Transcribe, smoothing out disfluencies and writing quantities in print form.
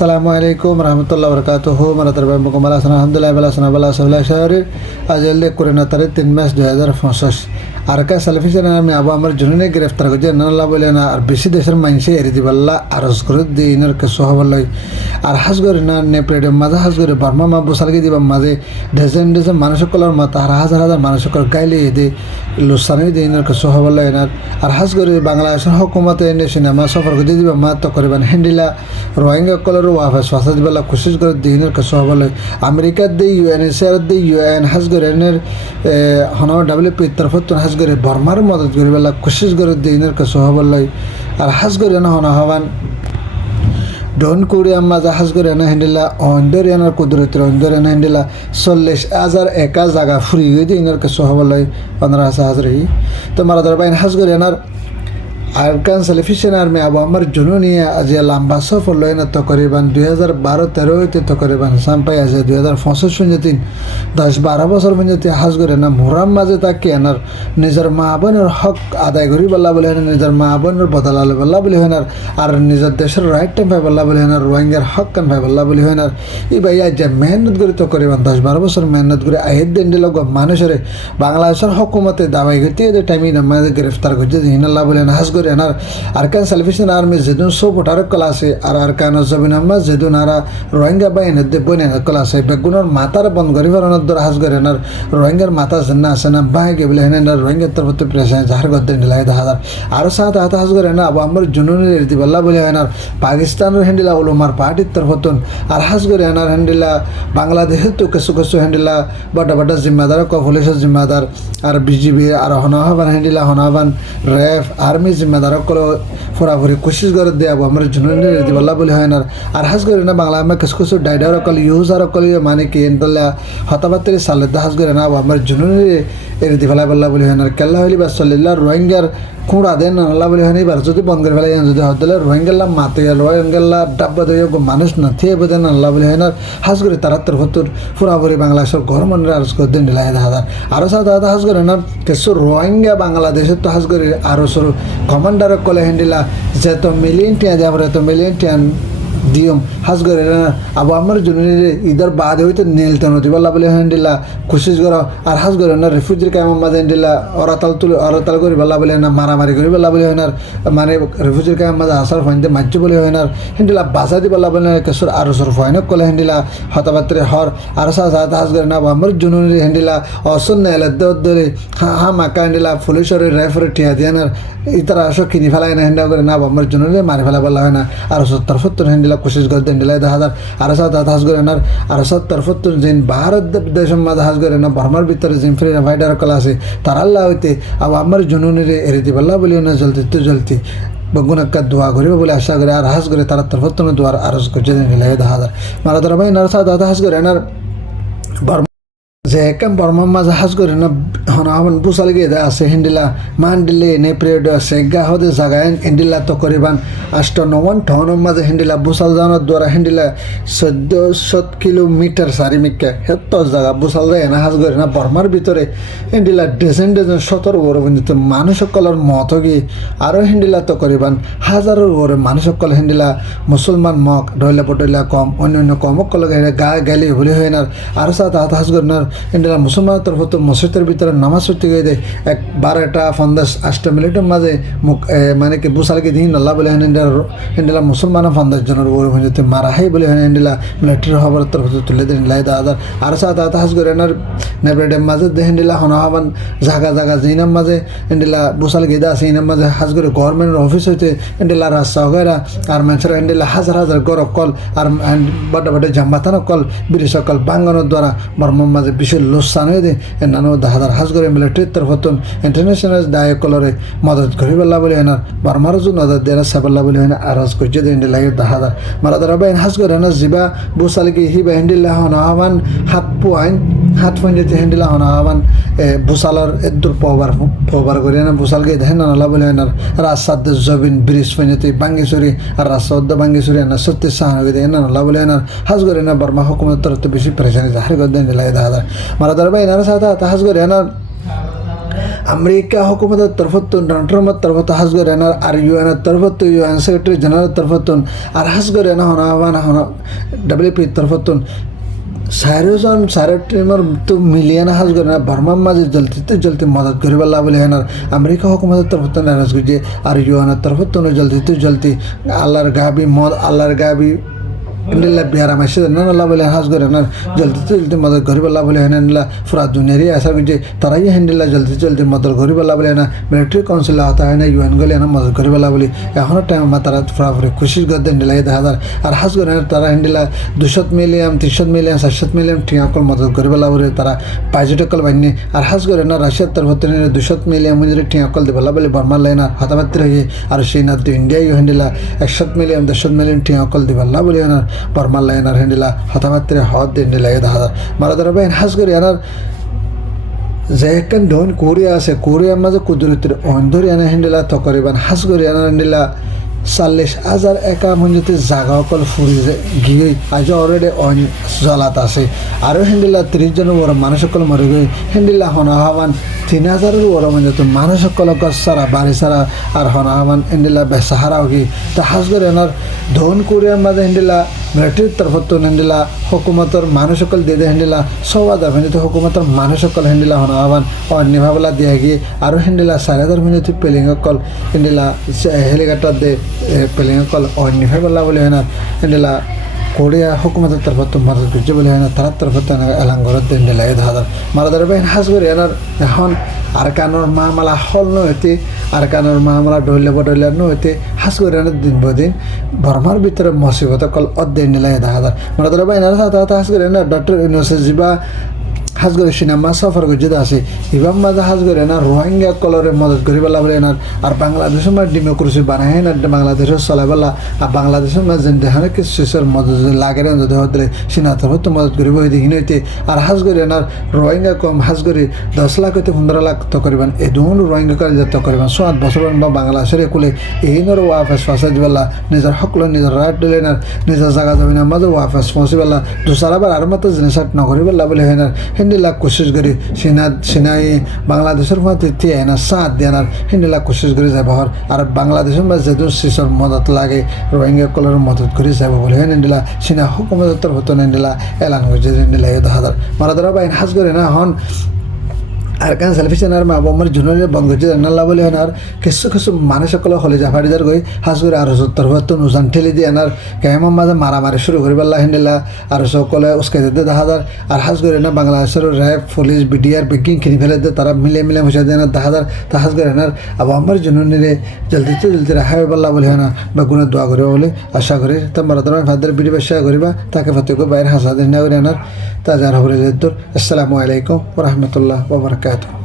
Assalamualaikum warahmatullahi wabarakatuh. Maratarba mukamala sana alhamdulillah bala sana bala sabla shahri ajelde kurena tarik 3 মাস 2025 আরকা সালফিসের নামে আবু আমার জুনুনে গ্রেফতার করছে নাল্লা বলে না আর বেশি দেশের মানুষে এরি দিবাল্লা আরজ করে দিনের কে সহবল্লাই আর হাস করে না নেপ্রেডে মাঝে হাস করে বার্মা মা বসালকে দিবা মাঝে ডেজেন মানুষ কলার মাথা আর হাজার মানুষ কল গাইলে দে লুসানি দিনের কে সহবল্লাই না আর হাস করে বাংলাদেশের হুকুমতে এনে সিনেমা সফর করে দিবা মা তো করিবান হেন্ডিলা রোহিঙ্গা কলার ওয়াফা সাসা দিবাল্লা কোশিশ করে দিনের কে সহবল্লাই আমেরিকার দে ইউএনএসআর দে ইউএন হাস করে এনের হনা ডাব্লিউপি তরফত হাস করে বর্মার মদত করে বেলা কোশিশ করে দিনের কে সহবল্লাই আর হাস করে না হনা হবান ডন কুড়ি আম্মা জাহাজ করে না হেন্ডিলা অন্দরিয়ানার কুদরতের অন্দরিয়ানা হেন্ডিলা 40,000 একা জায়গা ফ্রি হয়ে দিনের কে সহবল্লাই 15,000 হি তো মারা দরবাইন হাস করে এনার আরকান সালফিসেন আর্মি আবু আমার জুনুনিয়া আজ লম্বা সফর লয় না তকরিবান 2012-13 হইতে তকরিবান সাম্পাই আছে 2025 পর্যন্ত 10-12 বছর পর্যন্ত হাজ করে না মুরাম মাঝে তাকে এনার নিজের মা বোনের হক আদায় করি বল্লা বলে নিজের মা বোনের বদলালে বল্লা বলে হেনার আর নিজের দেশের রাইট টাইম পাই বল্লা বলে হেনার রোহিঙ্গার হক কান পাই বল্লা বলে হেনার ই ভাই আজ মেহনত করে তকরিবান 10-12 বছর মেহনত করে আহেদ দিন দিল মানুষের বাংলাদেশের হুকুমতে দাবাই গতি এদের টাইমে নামাজে গ্রেফতার করছে হিনাল্লাহ বলে হাজ এনার আরকান সালফিসেন আর্মি যেদিন সব ওটার কলা আছে আর আরকান জবিন আহমদ যেদিন আর রোহিঙ্গা বাহিনীর বইন কলা আছে বেগুনের মাথার বন্ধ করি ফেরানোর দ্বারা হাজ করে এনার রোহিঙ্গার মাথা যেন আছে না বাহিকে বলে হেন রোহিঙ্গার তরফ প্রেসেন্ট যাহার গদ্দে নিলাই দেখা যার আরও সাথে হাতে হাজ করে না আবু আমার জুনুনের এরদি বল্লা বলে হেনার পাকিস্তানের হেন্ডিলা উলুমার পার্টির তরফতুন আর হাজ করে এনার হেন্ডিলা বাংলাদেশের তো কিছু কিছু হেন্ডিলা বড় বড় জিম্মাদার পুলিশের জিম্মাদার আর বিজিবি আর হনাহবান হেন্ডিলা হনাহবান রেফ আর্মি জিম্মাদার কলো ফোরাফুরি কোশিশ করে দেবো আমার জুনুনের এরদি বল্লা বলে হয় না আর হাজ করে না বাংলা আমার কিছু কিছু ডাইডার কল ইউজার কল মানে কি এনতলা হতাবাত্তরি সালে হাজ করে না আমার জুনুনের এরদি ফেলা বল্লা বলে হয় না কেল্লা হইলি বা সল্লিল্লাহ রোহিঙ্গার খুঁড়া দেন আল্লাহ বলে হয় এবার যদি বন্ধ করে ফেলাই যদি হতলে রোহিঙ্গাল্লা মাতে রোহিঙ্গাল্লা ডাব্বা দিয়ে মানুষ না থিয়ে বোঝেন আল্লাহ বলে হয় না হাজ করে তারা তোর হতুর পুরাপুরি বাংলাদেশের গভর্নমেন্টের আরজ করে দিন দিলাই হাজার আরও সাথে হাজ করে না কিছু রোহিঙ্গা বাংলাদেশের তো হাজ করে আরও সরু কমান্ডার কলে হেন্ডিলা যে তো মিলিয়ন টিয়া যাবো তো মিলিয়ন টিয়ান দিয়ম হাজ করে আবু আমার জুনির ইদার বাদ হইতে নেলতে নদী বল্লা বলে হেন্ডিলা কোশিশ করো আর হাজ করে না রিফিউজির কাম মাঝে হেন্ডিলা অরাতাল করি বল্লা বলে না মারামারি করি বল্লা বলে হয় না মানে রিফিউজির কাম মাঝে আসার ফাইনতে মাজ্য বলে হয় না হেন্ডিলা বাসা দি বল্লা বলে কেশর আরো সর ফাইনক কলে হেন্ডিলা হতাবাত্রে হর আরো সাথে হাজ করে না আবু আমার জুনির হেন্ডিলা অসন নেলে দরে হা মাকা হেন্ডিলা পুলিশের রেফারে টিয়া দিয়ে না ইতারা আসো কিনি ফেলাই না হেন্ডা করে না আবু আমার জুনির মারি ফেলা বল্লা হয় না আরো 70-70 হেন্ডিলা কোশিশ করে দেন দিলাই দেখা যার আরো সাথে হাজ করে না আরো 70-70 যেন ভারত দেশের মাঝে হাজ করে না বর্মার ভিতরে যেন ফ্রি ভাইডার কলা আছে তার আল্লাহ হইতে আবু আমার জুনুনের এরিদি বল্লা বলিও না জলতি বগুন একটা দোয়া করিবে বলে আশা করে আর হাজ করে তার তরফত দোয়ার আরজ করছে দিলাই দেখা যার মারা ধরা ভাই নার সাথে হাজ করে এনার যে একাম বর্মার মাঝে হাজ করে না হন বুসাল গিয়ে আছে হেন্ডিলা মান্ডিলে নেপ্রেড সেগা হদে জাগায় হেন্ডিলা তো করিবান 8-9 টনের মাঝে হেন্ডিলা বুসাল যাওয়ার দ্বারা হেন্ডিলা 1400 কিলোমিটার সারিমিকা হেত জায়গা বুসাল যায় না হাজ করে না বর্মার ভিতরে হেন্ডিলা ডেজেন 17 ওর পর্যন্ত মানুষ সকলের মত গিয়ে আরও হেন্ডিলা তো করিবান হাজারের ওরে মানুষ সকল হেন্ডিলা মুসলমান মক ডইলা পটইলা কম অন্য কম সকল গা গালি ভুলি হয় না আরও সাথে হাজ করে না হেন্ডিলা মুসলমানের তরফ তো মসজিদের ভিতরে নামাজ পড়তে গিয়ে দেয় 12-50 মিনিটের মাঝে মানে কি বুসালকে দিন আল্লাহ বলে হেন্ডিলা মুসলমান 50 জনের ওর যদি মারা হয় বলে হেন্ডিলা মিলিটারি হবার তরফ তুলে দেন লাই দাদার আর সাথে হাজ করে এনার নেব্রেডের মাঝে হেন্ডিলা হনাহাবান জাগা জিনার মাঝে হেন্ডিলা বুসাল গেদা আছে ইনার মাঝে হাজ করে গভর্নমেন্টের অফিস হইতে হেন্ডিলা রাস্তা হয়ে আর মানুষের হেন্ডিলা হাজার গর কল আর বড় জাম্বাতানো কল ব্রিটিশ কল বাঙ্গানোর দ্বারা বর্মার মাঝে বিশেষ লোসান হয়ে দেয় নানো হাজার হাজ করে মিলিটারির তরফতুন ইন্টারন্যাশনাল ডায় কলরে মদত করি বল্লা বলে এনার বর্মার জন্য নদর দেরা সাবল্লা বলে হয় আরাজ করছে হেন্ডিলা হাজার মারা ধরা বাইন হাজ করে না জিবা বুসালকে হিবা হেন্ডিলা হনাহাবান হাত পঞ্চায়েত হেন্ডিলা হনাহাবান বুসালর এদুর পবার করে না বুসালকে দেখেন নালা বলে হয় রাস্তাদ জবিন ব্রিজ পঞ্চায়েত বাঙ্গিছড়ি আর রাস্তা বাঙ্গিছড়ি না সত্যি সাহান হয়ে দেয় নালা বলে না হাজ করে না বর্মা হুকুমের তরফ বেশি প্রেশানি জাহার করে হেন্ডিলা হাজার মারা ধরা বাইন সাথে হাজ করে এনার Amerika hukumat terfatun Donald terfatu has gorena ar UN terfatu UN Secretary General terfatun ar has gorena hona WP terfatun সাইরোজন সাইরোটিমর তো মিলিয়ন হাজ gorena Burma মাঝে জলদি মদত করিবার লাভ বলে হেনার আমেরিকা হুকুমতের তরফত নারাজ গুজে আর ইউএন তরফত জলদি আল্লাহর গাবি মদ আল্লাহর গাবি ইন্ডিলা বিহার মাসে না আল্লাহ বলে হাজ gorena জলদি মদত করিবার লাভ বলে হেনালা পুরা দুনিয়ারই আশা গুজে তারাই হেন্ডিলা জলদি মদত করিবার লাভ বলে না মিলিটারি কাউন্সিল হতা হয় না ইউএন গলে না মদত করিবার লাভ বলে এখন টাইম মা তারা পুরা খুশি গদ হেন্ডিলা 10,000 আর হাজ gorena তারা হেন্ডিলা 200 মিলিয়ন 300 মিলিয়ন 700 মিলিয়ন ঠিয়াকল মদত করিবার লাভ বলে তারা বাজেটকল বান্নি আর হাজ gorena রাশিয়ার তরফত 200 মিলিয়ন মুজরে ঠিয়াকল দেব লাভ বলে বর্মা লাইনা হতামাত্র হয়ে আর সেই না ইন্ডিয়া হেন্ডিলা 100 মিলিয়ন 200 মিলিয়ন ঠিয়াকল দেব লাভ বলে না Burma লাইনার হেন্ডিলা হতামাত্র হদ হেন্ডিলা 10,000 মারাদার বাইন হাজ gorena যে একখান ডন কোরিয়া আছে কোরিয়ার মাঝে কুদরতের অন্ধরি আনা হেন্ডিলা তো করিবান হাজ gorena হেন্ডিলা 40,000 একা মঞ্জুতে জাগা অকল ফুরি গিয়ে আজ অলরেডি অন জলাত আছে আরও হেন্ডিলা 30 জন বড় মানুষ সকল মরে গই হেন্ডিলা হনাহাবান 3,000 বড় মঞ্জুতে মানুষ সকল সারা বাড়ি সারা আর হনাহাবান হেন্ডিলা বেসাহারাও গি তা হাজ gorena ধন কোরিয়ার মাঝে হেন্ডিলা মিলিটারির তরফত হেন্ডিলা হুকুমতর মানুষ সকল দিয়ে হেন্ডিলা সবাদ মিনিতে হুকুমতর মানুষ সকল হেন্ডিলা হনাহাবান অন্যভাবলা দিয়ে গিয়ে আরও হেন্ডিলা 4,000 মিনিতে পেলিং অকল হেন্ডিলা হেলিকপ্টার দিয়ে পেলিং অকল অন্যভাবলা বলে হেনা হেন্ডিলা কোরিয়া হুকুমতের তরফত মদত করছে বলে হেনা তার তরফত এলাঙ্গরত হেন্ডিলা 10,000 মারাদার বাইন হাজ gorena এখন আরকানোর মামলা হল নইতে আরকানোর মামলা ডইলে বডইলে নইতে হাজ gorena দিন বদিন বর্মার ভিতরে মুসিবত কল অধ্যয়ন নিলাই 10,000 মারাদার বাইন হাজ gorena ডক্টর ইউনুস জিবা হাজ করে সিনেমা সফর করছে আছে ইবাম মাঝে হাজ gorena রোহিঙ্গা কলরে মদত করিবেলা বলে না আর বাংলাদেশের মাঝে ডেমোক্রেসি বানায় না বাংলাদেশের চলাবেলা আর বাংলাদেশের মাঝে যেন দেখানে কি শেষের মদত লাগে না যদি হতে সিনা তরফত মদত করিব ওই দেখি নইতে আর হাজ gorena রোহিঙ্গা কম হাজ করে 10 লাখ হইতে 15 লাখ তো করিবেন এই দুন রোহিঙ্গা কাজ তো করিবেন 7 বছর বা বাংলাদেশের একুলে এইনর ওয়াফাস ফাসা দিবেলা নিজের হকল নিজের রাইট দিলেন আর নিজের জায়গা জমিনের মাঝে ওয়াফাস পৌঁছিবেলা দুসারাবার আর মতো জিনিস না করিবেলা বলে হয় না হেন্ডিলা কোশিশ করি সিনাই বাংলাদেশের মধ্যে দিয়ে না সাথ দিয়ে না হেন্ডিলা কোশিশ করে যাব আর বাংলাদেশের মাঝে যেহেতু শিশুর মদত লাগে রোহিঙ্গা কলের মদত করে যাব বলে হেন্ডিলা সিনা হুকুমতের তরফত হেন্ডিলা এলান করছে হেন্ডিলা 10,000 মারাদারা বাইন হাজ gorena হন আর কান সেলফিশন আর মা বমর জুনিয়র বঙ্গজি জানালা বলে আর কিছু মানুষ সকল হলে জাফারিদার গই হাজ করে আর তরফত নুজান ঠেলি দিয়ে আর কেমন মাঝে মারামারি শুরু করি পারলা হেন্ডিলা আর সকলে উস্কে দিতে 10,000 আর হাজ gorena বাংলাদেশের র্যাব পুলিশ বিডিআর বেকিং কিনে ফেলে দিয়ে তারা মিলে বসে দেন 10,000 তা হাজ gorena আর আমার জুনিয়রে জলদি রাখাই পারলা বলে না বা গুণে দোয়া করিবা বলে আশা করি তা মারাদার ফাদের ভিডিও শেয়ার করিবা তাকে ফাতেকো বাইরে হাসা দিন না করি আনার তা যার হবরে আসসালামু আলাইকুম ওয়া রাহমাতুল্লাহ ওয়া বারাকাতুহু